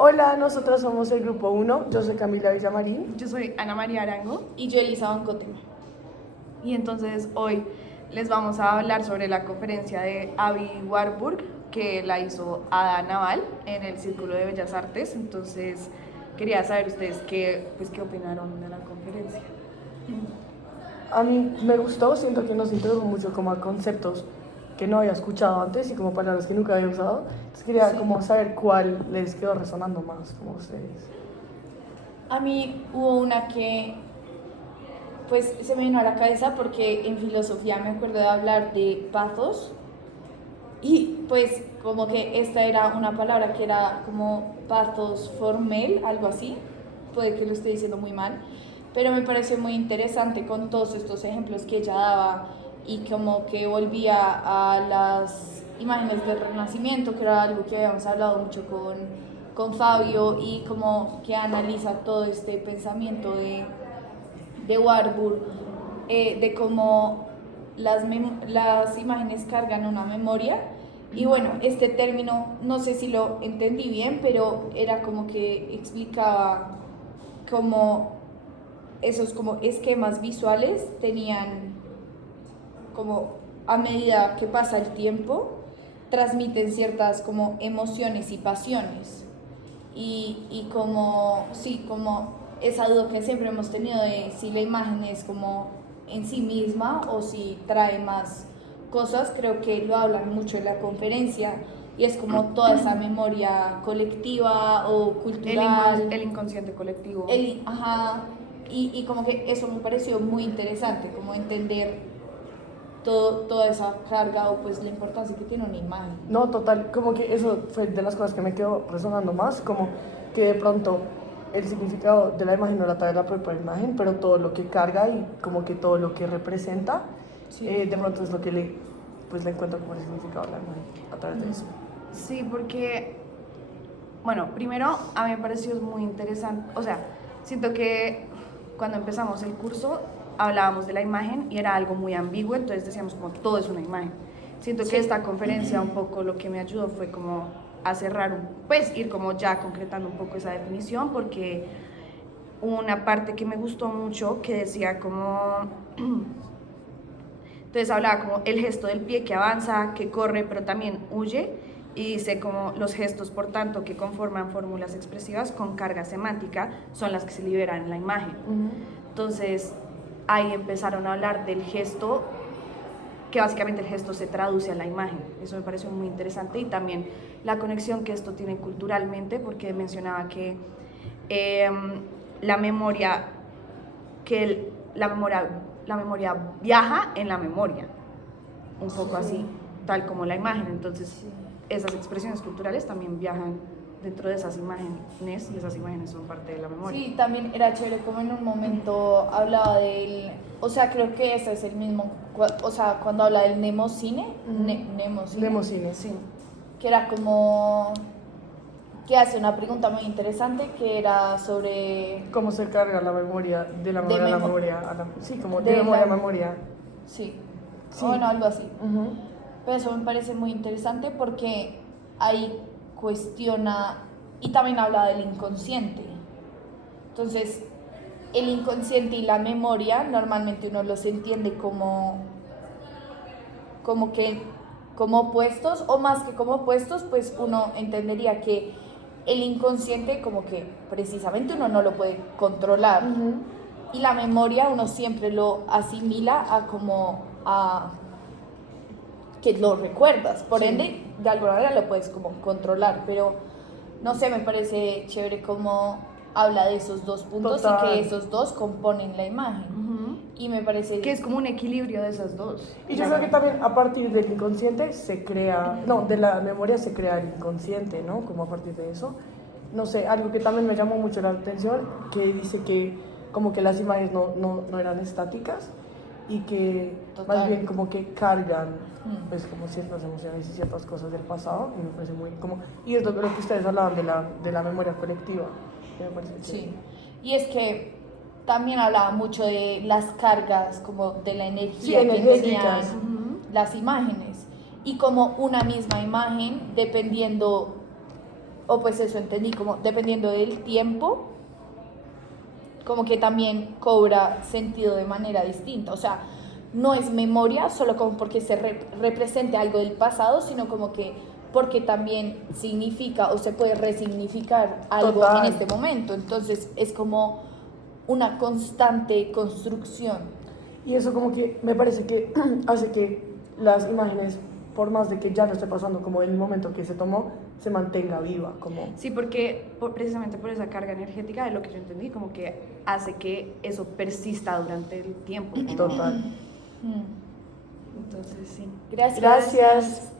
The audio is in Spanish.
Hola, nosotros somos el grupo 1. Yo soy Camila Villamarín. Yo soy Ana María Arango Y yo, Elisa Bancotema. y entonces hoy les vamos a hablar sobre la conferencia de Abby Warburg que la hizo Ada Naval en el Círculo de Bellas Artes. Entonces quería saber ustedes qué opinaron de la conferencia. A mí me gustó, siento que nos introdujo mucho como a conceptos que no había escuchado antes y como palabras que nunca había usado. Entonces quería como saber cuál les quedó resonando más, como ustedes. A mí hubo una que pues se me vino a la cabeza porque en filosofía me acuerdo de hablar de pathos y pues como que esta era una palabra que era como pathos formel, algo así, puede que lo esté diciendo muy mal, pero me pareció muy interesante con todos estos ejemplos que ella daba y como que volvía a las imágenes del Renacimiento, que era algo que habíamos hablado mucho con Fabio, y como que analiza todo este pensamiento de Warburg, de cómo las imágenes cargan una memoria. Y bueno, este término no sé si lo entendí bien, pero era como que explicaba cómo esos como esquemas visuales tenían como, a medida que pasa el tiempo, transmiten ciertas como emociones y pasiones. Y como, sí, como esa duda que siempre hemos tenido de si la imagen es como en sí misma o si trae más cosas, creo que lo hablan mucho en la conferencia, y es como toda esa memoria colectiva o cultural. El inconsciente colectivo. Ajá, y como que eso me pareció muy interesante, como entender toda esa carga o pues la importancia que tiene una imagen. No, total, como que eso fue de las cosas que me quedó resonando más, como que de pronto el significado de la imagen no la trae la propia imagen, pero todo lo que carga y como que todo lo que representa, Sí. de pronto es lo que le encuentro como el significado de la imagen a través de eso. Sí, porque, bueno, primero a mí me pareció muy interesante, o sea, siento que cuando empezamos el curso hablábamos de la imagen y era algo muy ambiguo, entonces decíamos como todo es una imagen. Siento que esta conferencia un poco lo que me ayudó fue como a cerrar, pues ir como ya concretando un poco esa definición, porque una parte que me gustó mucho que decía como... Entonces hablaba como el gesto del pie que avanza, que corre, pero también huye, y dice como los gestos, por tanto, que conforman fórmulas expresivas con carga semántica son las que se liberan en la imagen. Entonces ahí empezaron a hablar del gesto, que básicamente el gesto se traduce a la imagen. Eso me pareció muy interesante, y también la conexión que esto tiene culturalmente, porque mencionaba que la memoria, la memoria viaja en la memoria, un poco así, tal como la imagen. Entonces esas expresiones culturales también viajan dentro de esas imágenes, y esas imágenes son parte de la memoria. Sí, también era chévere como en un momento hablaba del, o sea, creo que ese es el mismo, o sea, cuando habla del mnemocine, Mnemocine, sí. que era como que hace una pregunta muy interesante que era sobre ¿Cómo se carga la memoria de la memoria a la memoria? Sí, como de de memoria a la- memoria. sí, Sí. bueno, algo así. Ujú. Pero eso me parece muy interesante porque ahí cuestiona y también habla del inconsciente. Entonces, el inconsciente y la memoria normalmente uno los entiende como que como opuestos, o más que como opuestos, pues uno entendería que el inconsciente como que precisamente uno no lo puede controlar. Y la memoria uno siempre lo asimila a como a que lo recuerdas, por ende de alguna manera lo puedes como controlar, pero no sé, me parece chévere cómo habla de esos dos puntos. Total. Y que esos dos componen la imagen. Y me parece que es como un equilibrio de esas dos. Y yo creo que también a partir del inconsciente se crea, no, de la memoria se crea el inconsciente, ¿no? Como a partir de eso. No sé, algo que también me llamó mucho la atención, que dice que como que las imágenes no eran estáticas y que Total. más bien como que cargan pues como ciertas emociones y ciertas cosas del pasado, y me parece muy como, y es lo que ustedes hablaban de la memoria colectiva, que me parece chévere. Sí, y es que también hablaba mucho de las cargas, como de la energía que tenían las imágenes, y como una misma imagen, dependiendo o pues eso entendí, como dependiendo del tiempo, como que también cobra sentido de manera distinta. O sea, no es memoria solo como porque se represente algo del pasado, sino como que porque también significa o se puede resignificar algo Total. en este momento. Entonces es como una constante construcción. Y eso como que me parece que hace que las imágenes, por más de que ya no esté pasando como en el momento que se tomó, se mantenga viva, como... Sí, porque precisamente por esa carga energética, de lo que yo entendí, como que hace que eso persista durante el tiempo. Total. Mm. Entonces, sí. Gracias. Gracias.